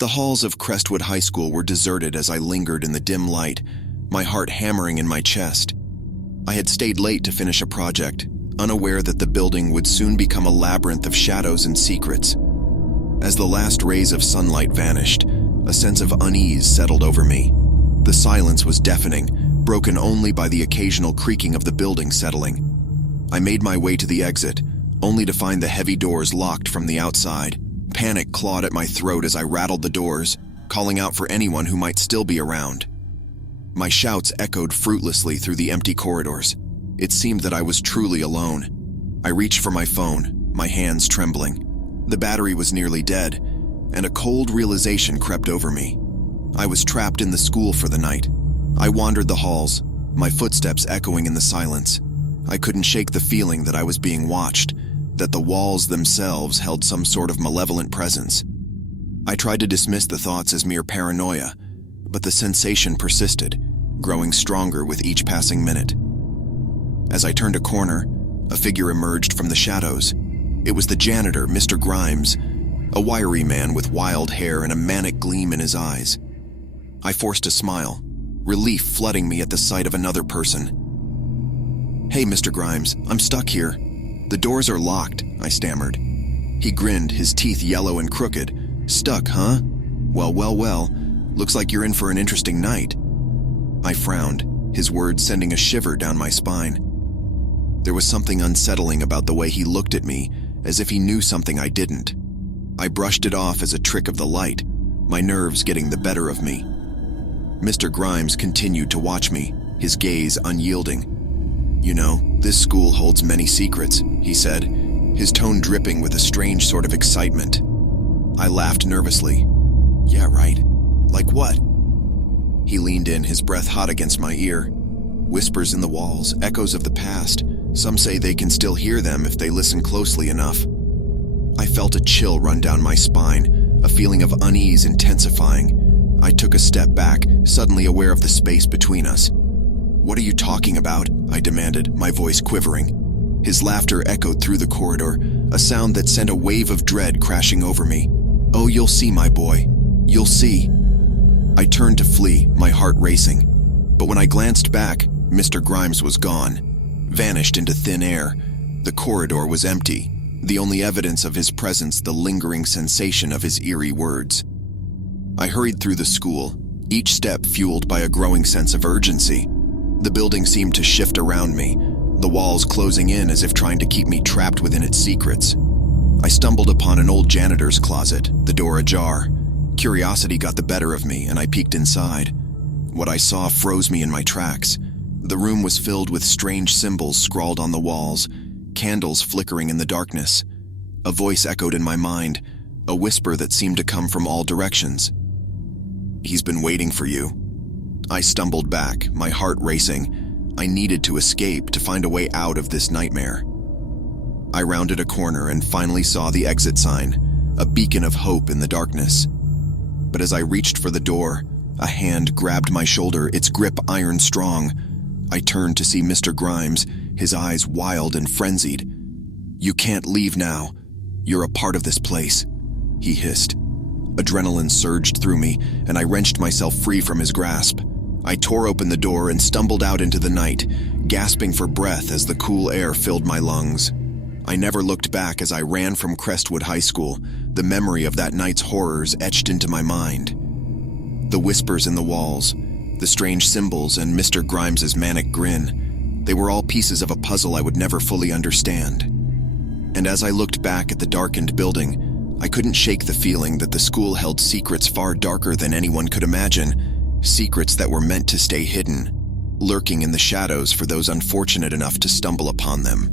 The halls of Crestwood High School were deserted as I lingered in the dim light, my heart hammering in my chest. I had stayed late to finish a project, unaware that the building would soon become a labyrinth of shadows and secrets. As the last rays of sunlight vanished, a sense of unease settled over me. The silence was deafening, broken only by the occasional creaking of the building settling. I made my way to the exit, only to find the heavy doors locked from the outside. Panic clawed at my throat as I rattled the doors, calling out for anyone who might still be around. My shouts echoed fruitlessly through the empty corridors. It seemed that I was truly alone. I reached for my phone, my hands trembling. The battery was nearly dead, and a cold realization crept over me. I was trapped in the school for the night. I wandered the halls, my footsteps echoing in the silence. I couldn't shake the feeling that I was being watched, that the walls themselves held some sort of malevolent presence. I tried to dismiss the thoughts as mere paranoia, but the sensation persisted, growing stronger with each passing minute. As I turned a corner, a figure emerged from the shadows. It was the janitor, Mr. Grimes, a wiry man with wild hair and a manic gleam in his eyes. I forced a smile, relief flooding me at the sight of another person. "Hey, Mr. Grimes, I'm stuck here. The doors are locked," I stammered. He grinned, his teeth yellow and crooked. "Stuck, huh? Well, looks like you're in for an interesting night." I frowned, his words sending a shiver down my spine. There was something unsettling about the way he looked at me, as if he knew something I didn't. I brushed it off as a trick of the light, my nerves getting the better of me. Mr. Grimes continued to watch me, his gaze unyielding. "You know, this school holds many secrets," he said, his tone dripping with a strange sort of excitement. I laughed nervously. "Yeah, right. Like what?" He leaned in, his breath hot against my ear. "Whispers in the walls, echoes of the past. Some say they can still hear them if they listen closely enough." I felt a chill run down my spine, a feeling of unease intensifying. I took a step back, suddenly aware of the space between us. "What are you talking about?" I demanded, my voice quivering. His laughter echoed through the corridor, a sound that sent a wave of dread crashing over me. "Oh, you'll see, my boy. You'll see." I turned to flee, my heart racing. But when I glanced back, Mr. Grimes was gone, vanished into thin air. The corridor was empty, the only evidence of his presence the lingering sensation of his eerie words. I hurried through the school, each step fueled by a growing sense of urgency. The building seemed to shift around me, the walls closing in as if trying to keep me trapped within its secrets. I stumbled upon an old janitor's closet, the door ajar. Curiosity got the better of me, and I peeked inside. What I saw froze me in my tracks. The room was filled with strange symbols scrawled on the walls, candles flickering in the darkness. A voice echoed in my mind, a whisper that seemed to come from all directions. "He's been waiting for you." I stumbled back, my heart racing. I needed to escape, to find a way out of this nightmare. I rounded a corner and finally saw the exit sign, a beacon of hope in the darkness. But as I reached for the door, a hand grabbed my shoulder, its grip iron strong. I turned to see Mr. Grimes, his eyes wild and frenzied. "You can't leave now. You're a part of this place," he hissed. Adrenaline surged through me, and I wrenched myself free from his grasp. I tore open the door and stumbled out into the night, gasping for breath as the cool air filled my lungs. I never looked back as I ran from Crestwood High School, the memory of that night's horrors etched into my mind. The whispers in the walls, the strange symbols, and Mr. Grimes's manic grin, they were all pieces of a puzzle I would never fully understand. And as I looked back at the darkened building, I couldn't shake the feeling that the school held secrets far darker than anyone could imagine, secrets that were meant to stay hidden, lurking in the shadows for those unfortunate enough to stumble upon them.